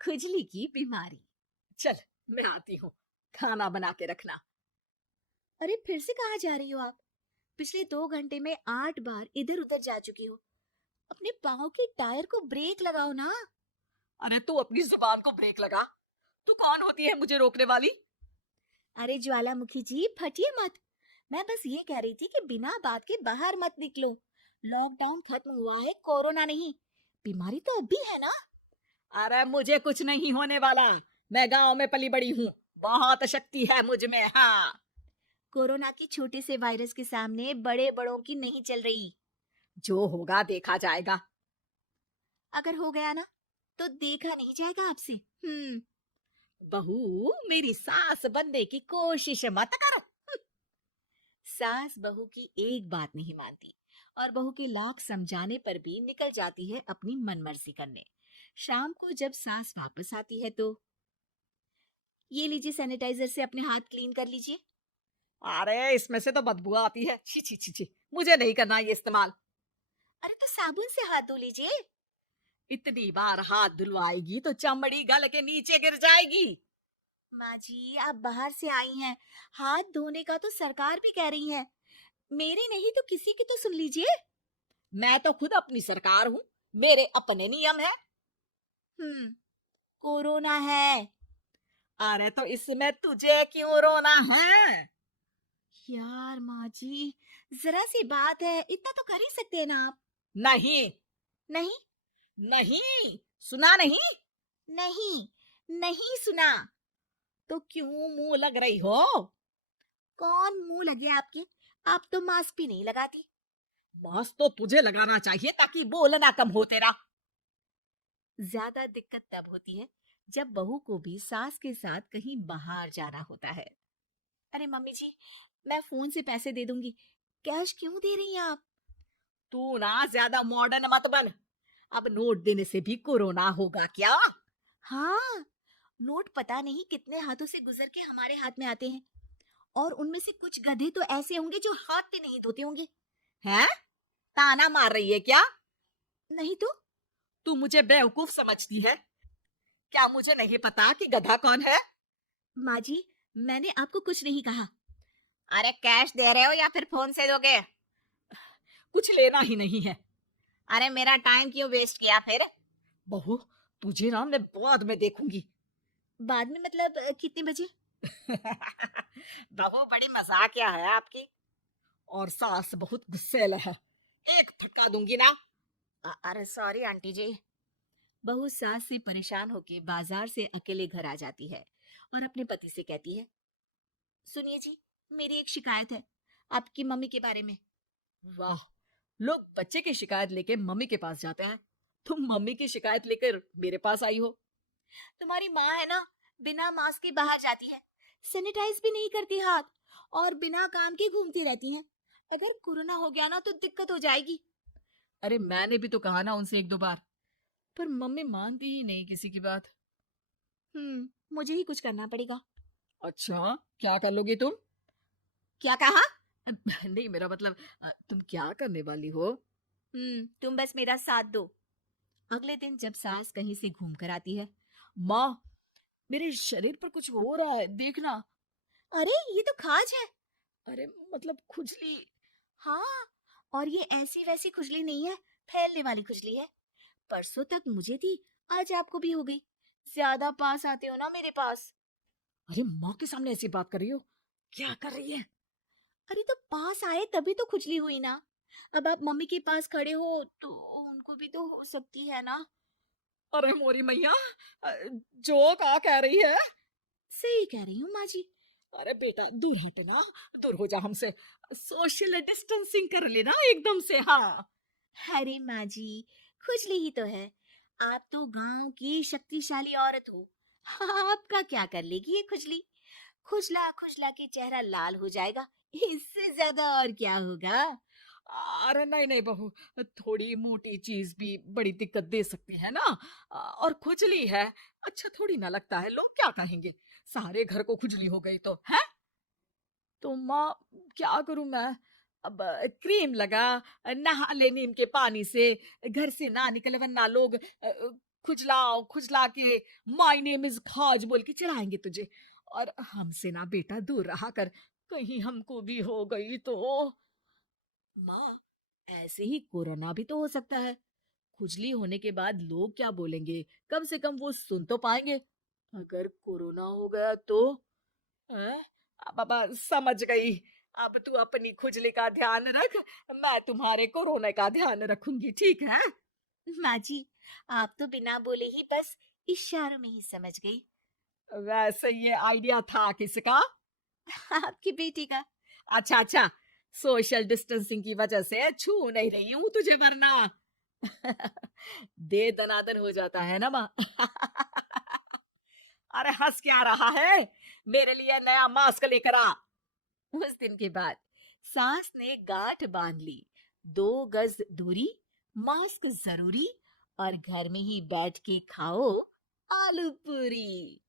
खुजली की बीमारी। चल, मैं आती हूँ, खाना बना के रखना। अरे फिर से कहाँ जा रही हो आप? पिछले 2 घंटे में 8 बार इधर उधर जा चुकी हो। अपने पाँव के टायर को ब्रेक लगाओ ना। अरे तू अपनी जुबान को ब्रेक लगा। तू कौन होती है मुझे रोकने वाली? अरे ज्वालामुखी जी, फटिए मत। मैं बस ये कह रही थी कि बिना बात के बाहर मत निकलो। लॉकडाउन खत्म हुआ है, कोरोना नहीं। बीमारी तो अभी है ना। अरे मुझे कुछ नहीं होने वाला। मैं गांव में पली बड़ी हूँ। बहुत शक्ति है मुझ में, हाँ। कोरोना की छोटे से वायरस के सामने बड़े बड़ों की नहीं चल रही। जो होगा देखा जाएगा। अगर हो गया ना, तो देखा नहीं जाएगा आपसे। बहू, मेरी सास बनने की कोशिश मत कर। सास बहू की एक बात नहीं मानती और बहू के लाख समझाने पर भी निकल जाती है अपनी मनमर्जी करने। शाम को जब सास वापस आती है तो ये लीजिए, सैनिटाइजर से अपने हाथ क्लीन कर लीजिए। अरे इसमें से तो बदबू आती है, छी छी छी छी। मुझे नहीं करना ये इस्तेमाल। अरे तो साबुन से हाथ धो लीजिए। इतनी बार हाथ धुलवाएगी तो चमड़ी गल के नीचे गिर जाएगी। माँ जी, आप बाहर से आई हैं, हाथ धोने का तो सरकार भी कह रही है। मेरी नहीं तो किसी की तो सुन लीजिए। मैं तो खुद अपनी सरकार हूँ, मेरे अपने नियम है। कोरोना है। अरे तो इसमें तुझे क्यों रोना है? यार माँ जी, जरा सी बात है, इतना तो कर ही सकते हैं ना आप। नहीं। नहीं। नहीं। सुना नहीं? नहीं। नहीं सुना। तो क्यों मुंह लग रही हो? कौन मुंह लगे आपके? आप तो मास्क भी नहीं लगाती। मास्क तो तुझे लगाना चाहिए ताकि बोलना कम हो तेरा। ज्यादा दिक्कत तब होती है जब बहू को भी सास के साथ कहीं बाहर जाना होता है। अरे मम्मी जी, मैं फोन से पैसे दे दूंगी, कैश क्यों दे रही हैं आप? तू ना ज्यादा मॉडर्न मत बन। अब नोट देने से भी कोरोना होगा क्या? हाँ, नोट पता नहीं कितने हाथों से गुजर के हमारे हाथ में आते हैं, और उनमें से कुछ गधे तो ऐसे होंगे जो हाथ भी नहीं धोते होंगे। हैं? ताना मार रही है क्या? नहीं तो। तू मुझे बेवकूफ समझती है? क्या मुझे नहीं पता कि गधा कौन है? माँ जी, मैंने आपको कुछ नहीं कहा। अरे कैश दे रहे हो या फिर फोन से दोगे? कुछ लेना ही नहीं है। अरे मेरा टाइम क्यों वेस्ट किया फिर? बहू, तुझे ना मैं बाद में देखूंगी। बाद में मतलब कितने बजे? बहू बड़ी मजाकिया है आपकी। और सास बहुत गुस्सैल है, एक फटका दूंगी ना। अरे सॉरी आंटी जी। बहू सास से परेशान होके बाजार से अकेले घर आ जाती है और अपने पति से कहती है, सुनिए जी, मेरी एक शिकायत है आपकी मम्मी के बारे में। वाह, लोग बच्चे की शिकायत लेके मम्मी के पास जाते हैं, तुम मम्मी की शिकायत लेकर मेरे पास आई हो। तुम्हारी माँ है ना, बिना मास्क के बाहर जाती है, सैनिटाइज भी नहीं करती हाथ, और बिना काम के घूमती रहती हैं। अगर कोरोना हो गया ना तो दिक्कत हो जाएगी। अरे मैंने भी तो कहा ना उनसे एक दो बार, पर मम्मी मानती ही नहीं किसी की बात। मुझे ही कुछ करना पड़ेगा। अच्छा, क्या कर लोगी तुम? क्या कहा? नहीं, मेरा मतलब तुम क्या करने वाली हो? तुम बस मेरा साथ दो। अगले दिन जब सास कहीं से घूम कर आती है, माँ, मेरे शरीर पर कुछ हो रहा है, देखना। अरे ये तो खाज है। अरे मतलब खुजली। हाँ, और ये ऐसी वैसी खुजली नहीं है, फैलने वाली खुजली है। परसों तक मुझे थी, आज आपको भी हो गई। ज्यादा पास आते हो ना मेरे पास। अरे माँ के सामने ऐसी बात कर रही हो? क्या कर रही है? अरे तो पास आए तभी तो खुजली हुई ना। अब आप मम्मी के पास खड़े हो तो उनको भी तो हो सकती है ना। अरे मोरी मैया, जो का कह रही है? सही कह रही हूँ माँ जी। अरे बेटा दूर हटे ना, दूर हो जा हमसे। सोशल डिस्टेंसिंग कर लेना एकदम से, हाँ। अरे माँ जी, खुजली ही तो है। आप तो गांव की शक्तिशाली औरत हो, आपका क्या कर लेगी ये खुजली? खुजला खुजला के चेहरा लाल हो जाएगा, इससे ज्यादा और क्या होगा? अरे नहीं नहीं बहू, थोड़ी मोटी चीज भी बड़ी दिक्कत दे सकती है ना। और खुजली है, अच्छा थोड़ी ना लगता है, लोग क्या कहेंगे? सारे घर को खुजली हो गई तो है। तो माँ, क्या करूं मैं? अब क्रीम लगा, नहा ले नीम के पानी से, घर से ना निकले वरना लोग खुजलाओ खुजला के माय नेम इज खाज बोल के चढ़ाएंगे तुझे। और हमसे ना बेटा दूर रहा कर, कहीं हमको भी हो गई तो। माँ, ऐसे ही कोरोना भी तो हो सकता है। खुजली होने के बाद लोग क्या बोलेंगे, कम से कम वो सुन तो पाएंगे। अगर कोरोना हो गया तो? हैं? बाबा समझ गई। अब तू अपनी खुजली का ध्यान रख, मैं तुम्हारे कोरोना का ध्यान रखूंगी, ठीक है? माँ जी, आप तो बिना बोले ही बस इशारों में ही समझ गई। वैसे ये आइडिया था किसका? आपकी बेटी का। अच्छा अच्छा, सोशल डिस्टेंसिंग की वजह से छू नहीं रही हूँ तुझे वरना। दे दनादन हो जाता है ना माँ। अरे हंस क्या रहा है, मेरे लिए नया मास्क लेकर आ। उस दिन के बाद सास ने गांठ बांध ली। 2 गज दूरी, मास्क जरूरी, और घर में ही बैठ के खाओ आलू पूरी।